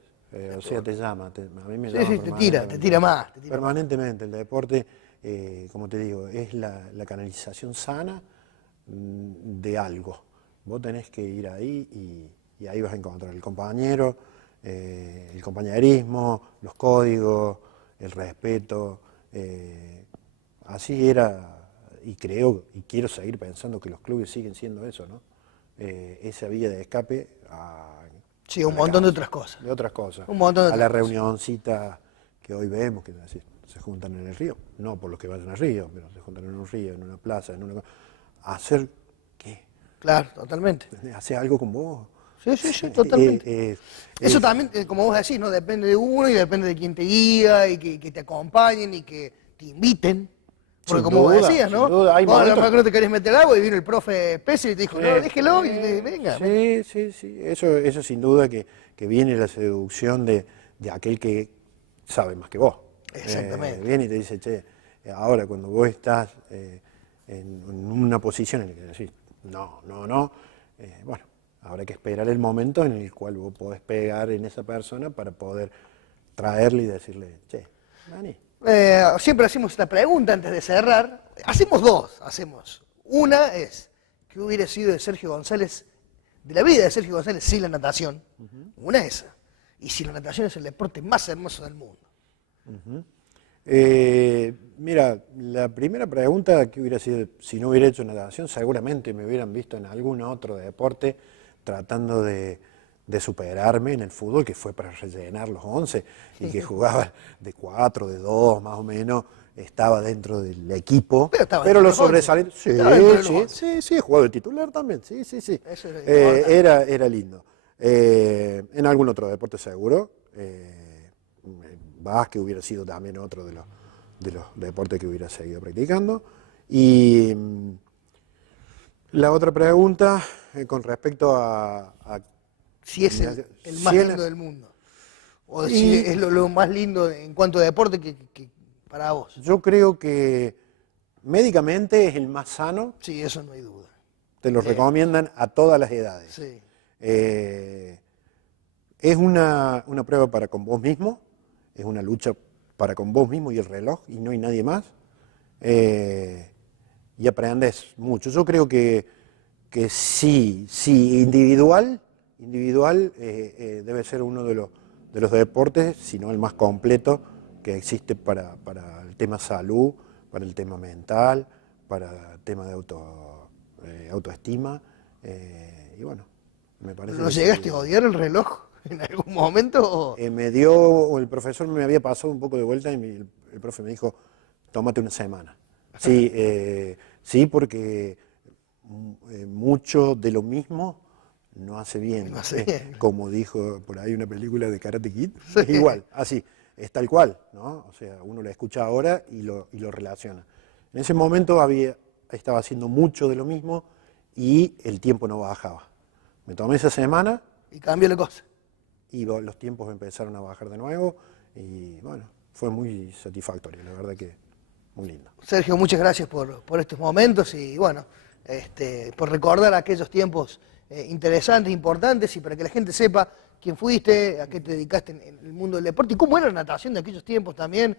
O sea, te llama, a mí me llama Sí, te tira más. permanentemente. El deporte, como te digo, es la canalización sana de algo. Vos tenés que ir ahí y ahí vas a encontrar el compañero, el compañerismo, los códigos, el respeto. Así era, y creo y quiero seguir pensando que los clubes siguen siendo eso, ¿no? Esa vía de escape Sí, un montón de otras cosas. de otras cosas. Un montón de a la otras cosas. reunioncita que hoy vemos, que es decir, se juntan en el río, no por los que vayan al río, pero se juntan en un río, en una plaza, a hacer ¿qué? Claro, totalmente. Hacer algo con vos. Sí, totalmente. Eso también, como vos decís, ¿no? Depende de uno y depende de quién te guía y que te acompañen y que te inviten. Porque Sin como vos duda, decías, ¿no? sin duda, hay Vos a lo momentos- mejor no te querés meter al agua y vino el profe Pérez y te dijo, no, déjelo y venga. Sí. Eso sin duda que viene la seducción de aquel que sabe más que vos. Exactamente. Viene y te dice, che, ahora cuando vos estás en una posición en la que decís, no, bueno, habrá que esperar el momento en el cual vos podés pegar en esa persona para poder traerle y decirle, che, vení. Siempre hacemos esta pregunta antes de cerrar. Hacemos dos. Una es, ¿qué hubiera sido de Sergio González, de la vida de Sergio González sin la natación? Una es esa. Y si la natación es el deporte más hermoso del mundo. Mira, la primera pregunta que hubiera sido, si no hubiera hecho natación, seguramente me hubieran visto en algún otro deporte tratando de superarme en el fútbol, que fue para rellenar los 11, y que jugaba de 4, de 2, más o menos, estaba dentro del equipo, pero los sobresalientes, sí, he jugado de titular también, sí. Eso era Era lindo. En algún otro deporte seguro, básquet hubiera sido también otro de los deportes que hubiera seguido practicando. Y la otra pregunta, con respecto a si es el más lindo del mundo. O si es lo más lindo en cuanto a deporte que para vos. Yo creo que médicamente es el más sano. Sí, eso no hay duda. Te lo recomiendan a todas las edades. Sí. Es una prueba para con vos mismo, es una lucha para con vos mismo y el reloj, y no hay nadie más. Y aprendes mucho. Yo creo que sí, individual debe ser uno de los deportes, si no el más completo que existe para el tema salud, para el tema mental, para el tema de autoestima. Y bueno, me parece... ¿No llegaste a odiar el reloj en algún momento? El profesor me había pasado un poco de vuelta y el profe me dijo, tómate una semana. Sí, porque mucho de lo mismo no hace bien. No hace bien. Como dijo por ahí una película de Karate Kid, es igual, así, es tal cual, ¿no? O sea, uno lo escucha ahora y lo relaciona. En ese momento estaba haciendo mucho de lo mismo y el tiempo no bajaba. Me tomé esa semana. Y cambió la cosa. Y los tiempos empezaron a bajar de nuevo y bueno, fue muy satisfactorio, la verdad que muy lindo. Sergio, muchas gracias por estos momentos y bueno, por recordar aquellos tiempos interesantes, importantes y para que la gente sepa quién fuiste, a qué te dedicaste en el mundo del deporte y cómo era la natación de aquellos tiempos también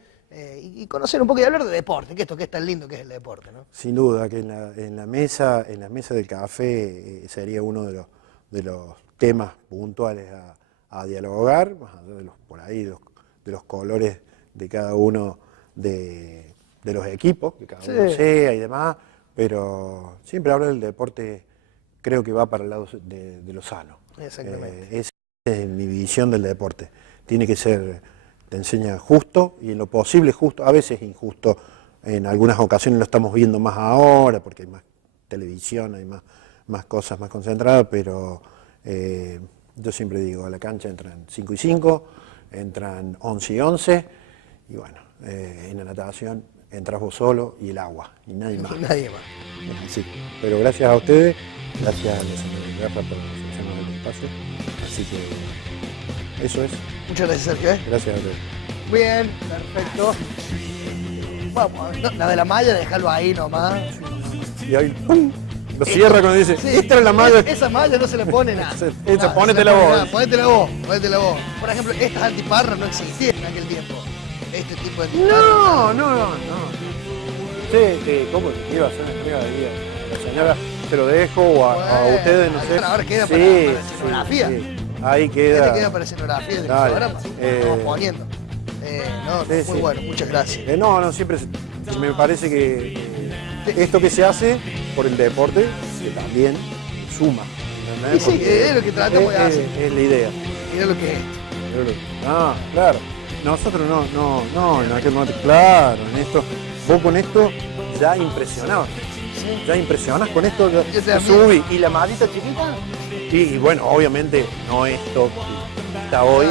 y conocer un poco y hablar de deporte, que esto que es tan lindo que es el deporte, ¿no? Sin duda que en la mesa del café sería uno de los temas puntuales a dialogar, más allá de por ahí de los colores de cada uno de los equipos, que cada uno sea y demás, pero siempre hablar del deporte creo que va para el lado de lo sano. Exactamente. Esa es mi visión del deporte. Tiene que ser, te enseña justo y en lo posible justo, a veces injusto, en algunas ocasiones lo estamos viendo más ahora porque hay más televisión, hay más cosas más concentradas, pero yo siempre digo, a la cancha entran 5 y 5, entran 11 y 11, y bueno, en la natación entras vos solo y el agua, y nadie más. Nadie más. Sí, pero gracias a ustedes, gracias a la señora Garra por seleccionar el espacio, así que eso es. Muchas gracias, Sergio. Gracias a ustedes. Bien, perfecto. Vamos, no, la de la malla, déjalo ahí nomás. Y ahí, ¡pum! Lo cierra cuando dice, Sí, esta es la malla. Esa malla no se le pone nada. Esa, ponétela vos. Ponétela vos. Por ejemplo, estas antiparras no existían en aquel tiempo. Este tipo de antiparras. No. Sí, ¿cómo iba a hacer una entrega de día? La señora, se lo dejo o a ustedes, no sé. Ahora queda para escenografía. Sí. Ahí queda. Queda para escenografía del Dale. programa. Vamos poniendo. Muy bueno, muchas gracias. No, siempre me parece que esto que se hace por el deporte, que también suma. Y sí, es lo que tratamos de hacer. Es la idea. Mira lo que es. Claro. Nosotros no, en aquel momento, claro, en esto, vos con esto ya impresionabas. Sí. Ya impresionas con esto, ya Yo te también. subí. ¿Y la maldita chiquita? Y bueno, obviamente no esto que está hoy,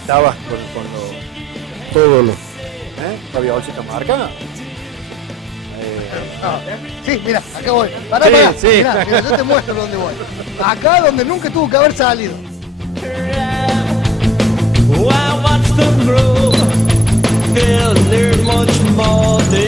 estabas con todos los... ¿Había bolsita marcada? Sí, mira, acá voy. Pará. Sí. Mirá, yo te muestro dónde voy. Acá donde nunca tuvo que haber salido. I watch them grow, 'cause there's much more to